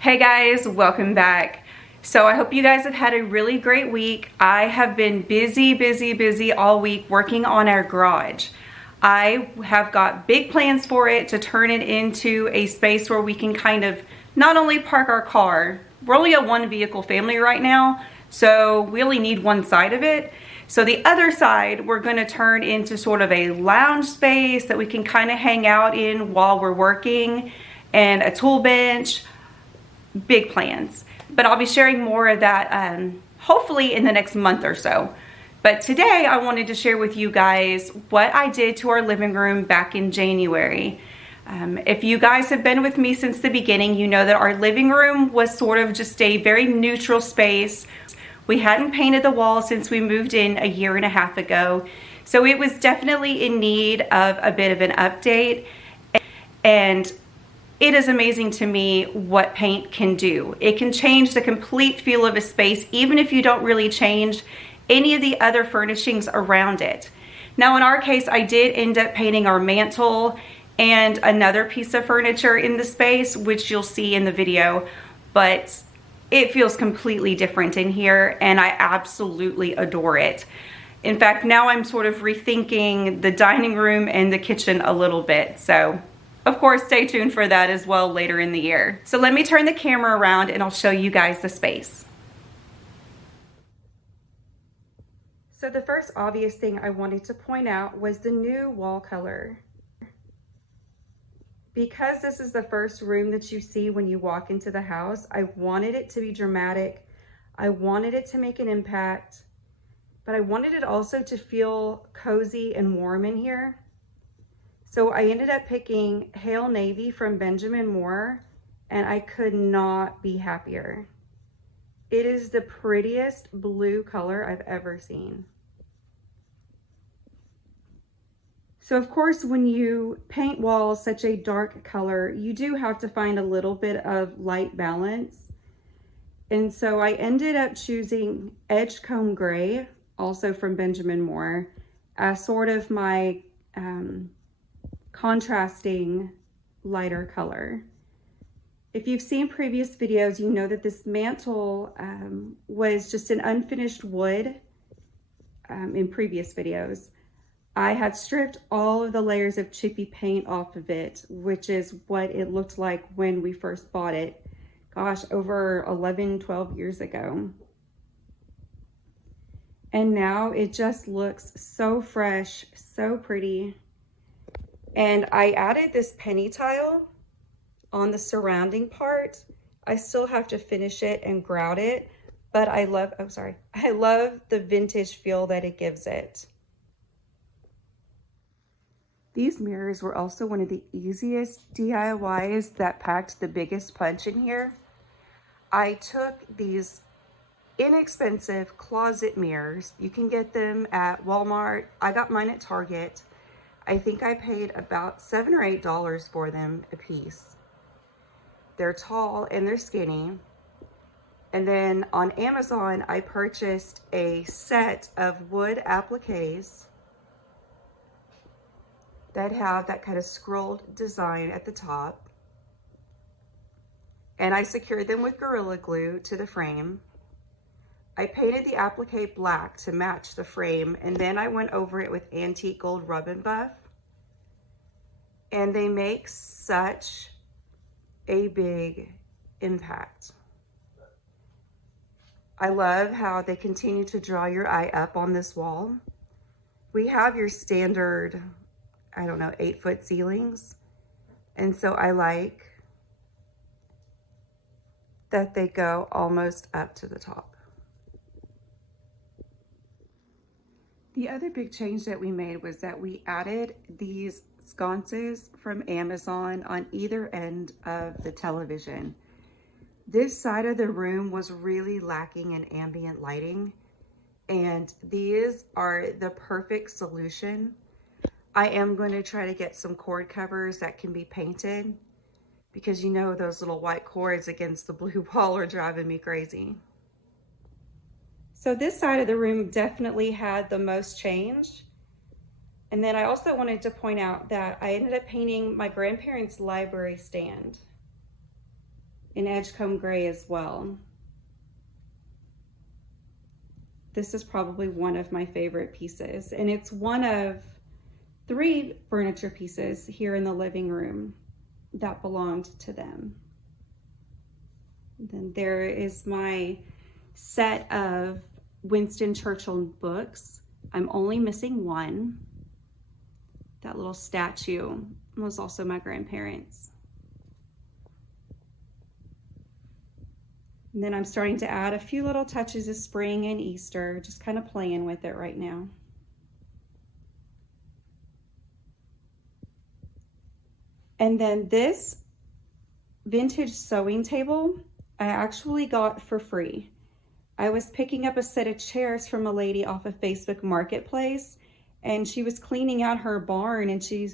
Hey guys, welcome back. So I hope you guys have had a really great week. I have been busy all week working on our garage. I have got big plans for it to turn it into a space where we can kind of not only park our car, we're only a one vehicle family right now, so we only need one side of it. So the other side, we're gonna turn into sort of a lounge space that we can kind of hang out in while we're working, and a tool bench. Big plans, but I'll be sharing more of that hopefully in the next month or so. But today I wanted to share with you guys what I did to our living room back in January. If you guys have been with me since the beginning, you know that our living room was sort of just a very neutral space. We hadn't painted the walls since we moved in a year and a half ago, so it was definitely in need of a bit of an update. And it is amazing to me what paint can do. It can change the complete feel of a space, even if you don't really change any of the other furnishings around it. Now in our case, I did end up painting our mantle and another piece of furniture in the space, which you'll see in the video, but it feels completely different in here and I absolutely adore it. In fact, now I'm sort of rethinking the dining room and the kitchen a little bit, so of course, stay tuned for that as well later in the year. So let me turn the camera around and I'll show you guys the space. So the first obvious thing I wanted to point out was the new wall color. Because this is the first room that you see when you walk into the house, I wanted it to be dramatic. I wanted it to make an impact, but I wanted it also to feel cozy and warm in here. So I ended up picking Hale Navy from Benjamin Moore, and I could not be happier. It is the prettiest blue color I've ever seen. So of course, when you paint walls such a dark color, you do have to find a little bit of light balance. And so I ended up choosing Edgecomb Gray, also from Benjamin Moore, as sort of my contrasting lighter color. If you've seen previous videos, you know that this mantle was just an unfinished wood in previous videos. I had stripped all of the layers of chippy paint off of it, which is what it looked like when we first bought it. Gosh, over 11, 12 years ago. And now it just looks so fresh, so pretty. And I added this penny tile on the surrounding part. I still have to finish it and grout it, but I love the vintage feel that it gives it. These mirrors were also one of the easiest DIYs that packed the biggest punch in here. I took these inexpensive closet mirrors. You can get them at Walmart. I got mine at Target. I think I paid about $7 or $8 for them a piece. They're tall and they're skinny. And then on Amazon, I purchased a set of wood appliques that have that kind of scrolled design at the top. And I secured them with Gorilla Glue to the frame. I painted the applique black to match the frame, and then I went over it with antique gold rub and buff. And they make such a big impact. I love how they continue to draw your eye up on this wall. We have your standard, 8-foot ceilings. And so I like that they go almost up to the top. The other big change that we made was that we added these sconces from Amazon on either end of the television. This side of the room was really lacking in ambient lighting, and these are the perfect solution. I am going to try to get some cord covers that can be painted, because you know those little white cords against the blue wall are driving me crazy. So this side of the room definitely had the most change. And then I also wanted to point out that I ended up painting my grandparents' library stand. in Edgecombe Gray as well. This is probably one of my favorite pieces, and it's one of 3 furniture pieces here in the living room that belonged to them. And then there is my set of Winston Churchill books. I'm only missing one. That little statue was also my grandparents'. And then I'm starting to add a few little touches of spring and Easter, just kind of playing with it right now. And then this vintage sewing table, I actually got for free. I was picking up a set of chairs from a lady off of Facebook Marketplace, and she was cleaning out her barn, and she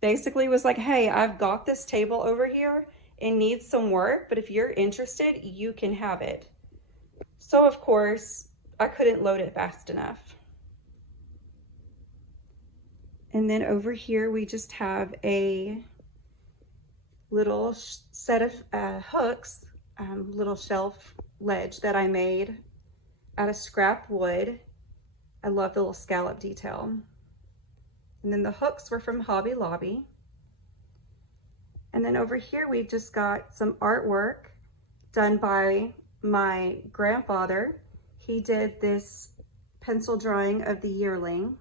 basically was like, hey, I've got this table over here. It needs some work, but if you're interested, you can have it. So of course, I couldn't load it fast enough. And then over here, we just have a little set of hooks, little shelf ledge that I made out of scrap wood. I love the little scallop detail. And then the hooks were from Hobby Lobby. And then over here, we've just got some artwork done by my grandfather. He did this pencil drawing of the yearling.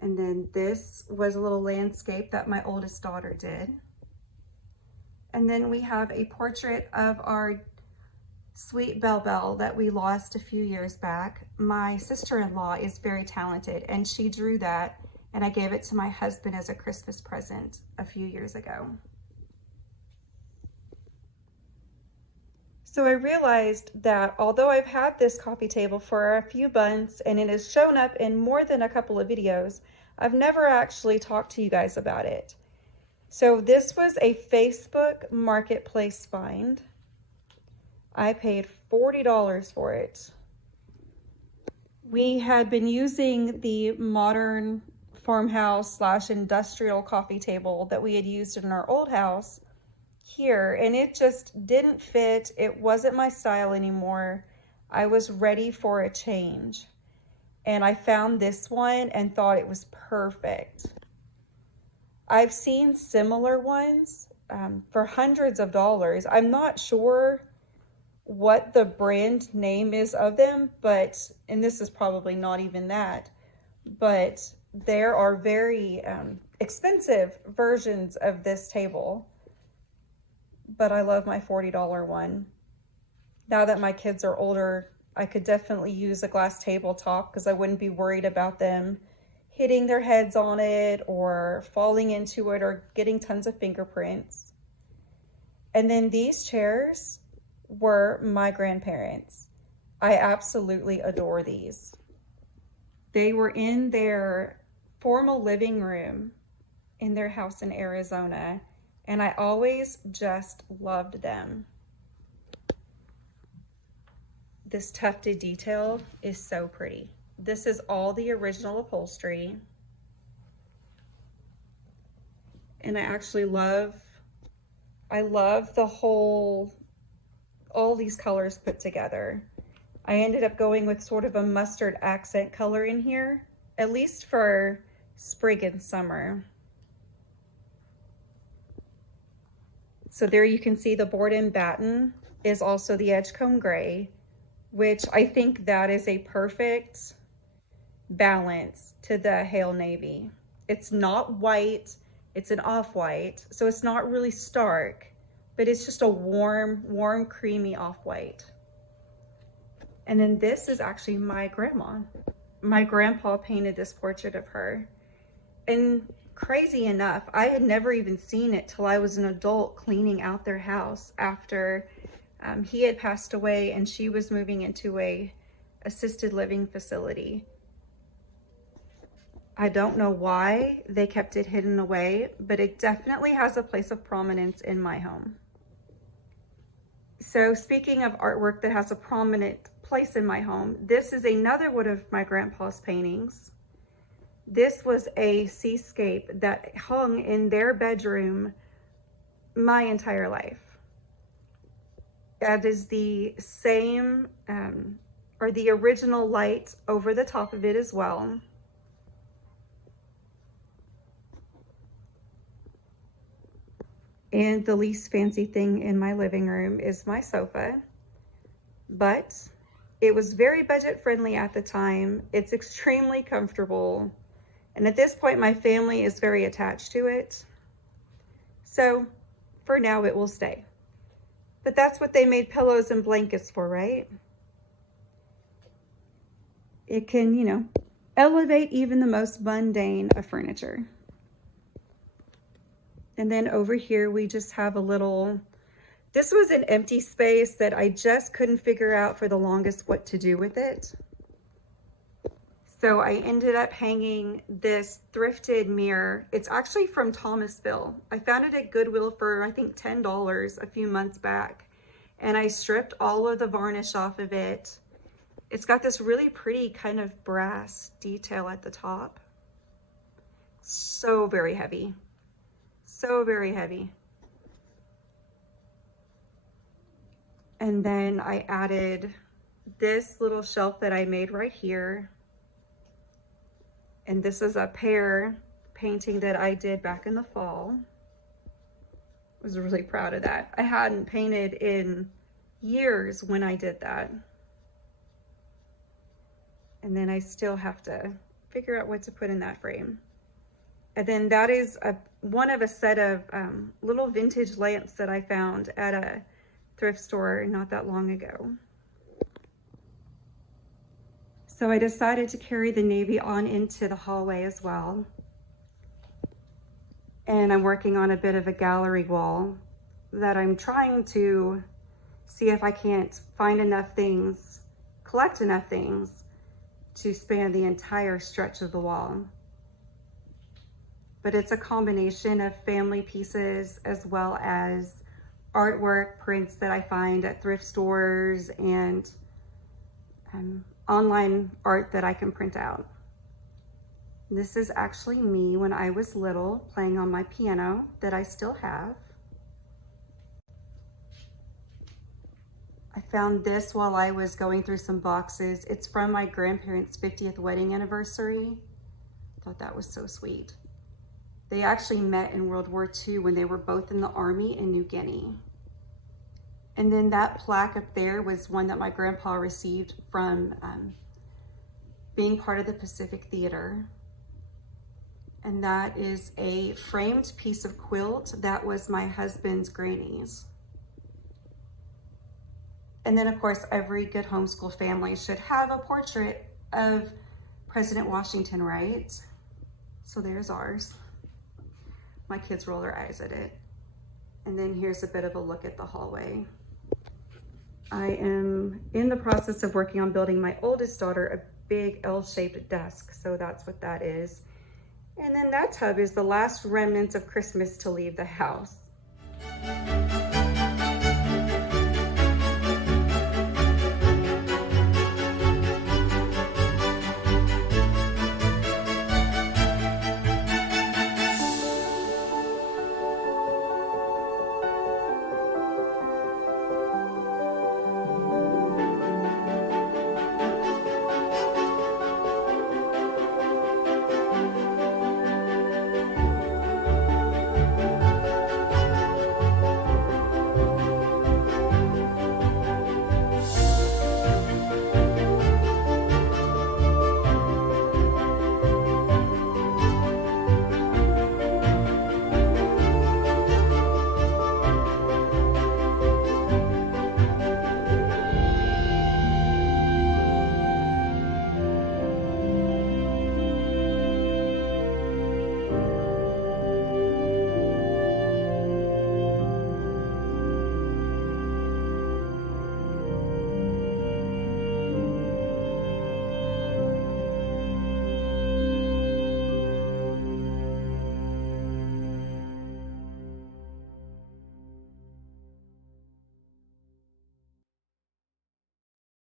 And then this was a little landscape that my oldest daughter did. And then we have a portrait of our sweet Belle Belle that we lost a few years back. My sister-in-law is very talented, and she drew that, and I gave it to my husband as a Christmas present a few years ago. So I realized that although I've had this coffee table for a few months and it has shown up in more than a couple of videos, I've never actually talked to you guys about it. So this was a Facebook Marketplace find. I paid $40 for it. We had been using the modern farmhouse / industrial coffee table that we had used in our old house here, and it just didn't fit. It wasn't my style anymore. I was ready for a change. And I found this one and thought it was perfect. I've seen similar ones for hundreds of dollars. I'm not sure what the brand name is of them, but, and this is probably not even that, but there are very expensive versions of this table. But I love my $40 one. Now that my kids are older, I could definitely use a glass tabletop because I wouldn't be worried about them hitting their heads on it or falling into it or getting tons of fingerprints. And then these chairs were my grandparents. I absolutely adore these. They were in their formal living room in their house in Arizona, and I always just loved them. This tufted detail is so pretty. This is all the original upholstery. And I actually love the whole, all these colors put together. I ended up going with sort of a mustard accent color in here, at least for spring and summer. So there you can see the board and batten is also the Edgecombe Gray, which I think that is a perfect balance to the Hale navy. It's not white, it's an off-white, so it's not really stark, but it's just a warm, creamy off-white. And then this is actually my grandma. My grandpa painted this portrait of her. And crazy enough, I had never even seen it till I was an adult cleaning out their house after he had passed away and she was moving into a assisted living facility. I don't know why they kept it hidden away, but it definitely has a place of prominence in my home. So speaking of artwork that has a prominent place in my home, this is another one of my grandpa's paintings. This was a seascape that hung in their bedroom my entire life. That is the same, or the original light over the top of it as well. And the least fancy thing in my living room is my sofa, but it was very budget friendly at the time. It's extremely comfortable. And at this point, my family is very attached to it. So for now, it will stay. But that's what they made pillows and blankets for, right? It can, you know, elevate even the most mundane of furniture. And then over here, we just have a little, this was an empty space that I just couldn't figure out for the longest what to do with it. So I ended up hanging this thrifted mirror. It's actually from Thomasville. I found it at Goodwill for, I think, $10 a few months back. And I stripped all of the varnish off of it. It's got this really pretty kind of brass detail at the top. So very heavy. So very heavy. And then I added this little shelf that I made right here. And this is a pear painting that I did back in the fall. I was really proud of that. I hadn't painted in years when I did that. And then I still have to figure out what to put in that frame. And then that is one of a set of little vintage lamps that I found at a thrift store not that long ago. So I decided to carry the navy on into the hallway as well. And I'm working on a bit of a gallery wall that I'm trying to see if I can't find enough things, collect enough things to span the entire stretch of the wall. But it's a combination of family pieces as well as artwork, prints that I find at thrift stores, and online art that I can print out. This is actually me when I was little playing on my piano that I still have. I found this while I was going through some boxes. It's from my grandparents' 50th wedding anniversary. I thought that was so sweet. They actually met in World War II when they were both in the Army in New Guinea. And then that plaque up there was one that my grandpa received from being part of the Pacific Theater. And that is a framed piece of quilt that was my husband's granny's. And then of course, every good homeschool family should have a portrait of President Washington, right? So there's ours. My kids roll their eyes at it. And then here's a bit of a look at the hallway. I am in the process of working on building my oldest daughter a big L-shaped desk. So that's what that is. And then that tub is the last remnants of Christmas to leave the house.